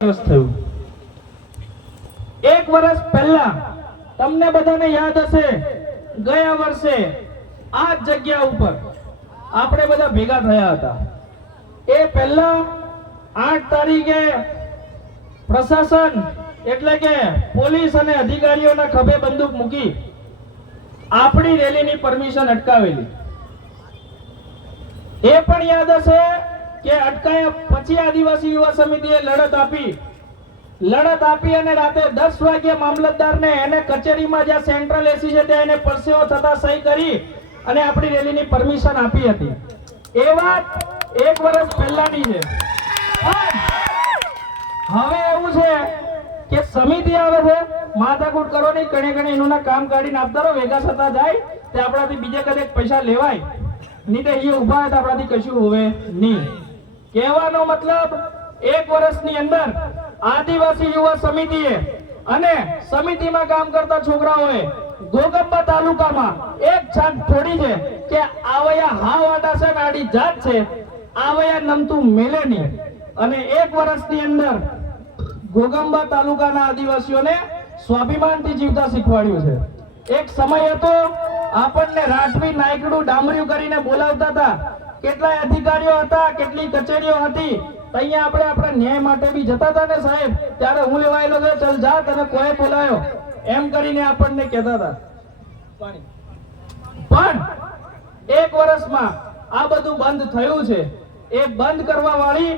થયું। એક વર્ષ પહેલા તમને બધાને યાદ હશે, ગયા વર્ષે આ જગ્યા ઉપર આપણે બધા ભેગા થયા હતા। એ પહેલા 8 તારીખે પ્રશાસન એટલે કે પોલીસ અને અધિકારીઓના ખભે બંદૂક મૂકી આપણી રેલીની પરમિશન અટકાવેલી। એ પણ યાદ હશે કે અટકાયા પછી આદિવાસી યુવા સમિતિએ લડત આપી અને રાતે 10 વાગે મામલતદારને એને કચેરીમાં જ્યાં સેન્ટ્રલ એસી છે ત્યાં એને પરસેવો થતા સહી કરી અને આપણી રેલીની પરમિશન આપી હતી। એ વાત 1 વર્ષ પહેલાની છે। હવે એવું છે કે સમિતિ આવે છે, માથાકૂટ કરો નહીં, કણે એનું કામ કાઢીને આપતા રહો, ભેગા થતા જાય તે આપણાથી બીજે કદે પૈસા લેવાય નહીં, તો એ ઉભા હતા આપણાથી કશું હોવે નહીં। કહેવાનો મતલબ 1 વર્ષની અંદર આદિવાસી યુવા સમિતિએ અને સમિતિમાં કામ કરતા છોકરાઓએ ઘોગંબા તાલુકામાં એક છાંટ છોડી છે કે આવયા હા વાડા છે ને આડી જાત છે, આવયા નમતું મેલે નહીં। અને 1 વર્ષની અંદર ઘોગંબા તાલુકાના આદિવાસીઓને સ્વાભિમાનથી જીવતા શીખવાડ્યું છે। એક સમય હતો આપણને રાઠવી નાયકડું ડામર્યું કરીને બોલાવતા હતા, કેટલાય અધિકારીઓ હતા, કેટલી કચેરીઓ હતી, અહીંયા આપણે આપણા ન્યાય માટે બી જતા હતા ને સાહેબ, ત્યારે હું લેવાયેલો છે, ચલ જા તને કોઈ બોલાયો એમ કરીને આપણને કહેતા હતા। પણ 1 વર્ષમાં આ બધું બંધ થયું છે। એ બંધ કરવા વાળી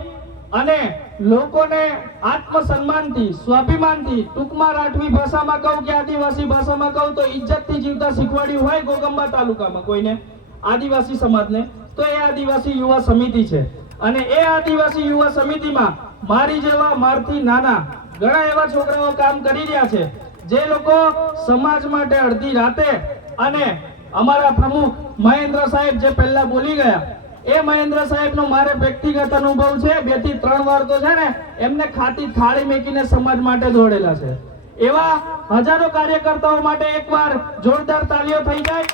અને લોકોને આત્મસન્માનથી, સ્વાભિમાનથી, ટૂંકમાં રાઠવી ભાષામાં કહું કે આદિવાસી ભાષામાં કહું તો ઇજ્જતથી જીવતા શીખવાડ્યું હોય ઘોગંબા તાલુકામાં કોઈને આદિવાસી સમાજને, તો એ આદિવાસી યુવા સમિતિ છે। અને એ આદિવાસી યુવા સમિતિમાં મારી જેવા, મારથી નાના ઘણા એવા છોકરાઓ કામ કરી રહ્યા છે, જે લોકો સમાજ માટે અડધી રાતે, અને અમારા પ્રમુખ મહેન્દ્ર સાહેબ જે પહેલા બોલી ગયા, એ મહેન્દ્ર સાહેબનો મારે વ્યક્તિગત અનુભવ છે। 2 થી 3 વાર તો છે ને એમને ખાતી થાળી મેકીને સમાજ માટે દોડેલા છે। એવા હજારો કાર્યકર્તાઓ માટે એકવાર જોરદાર તાળીઓ થઈ જાય।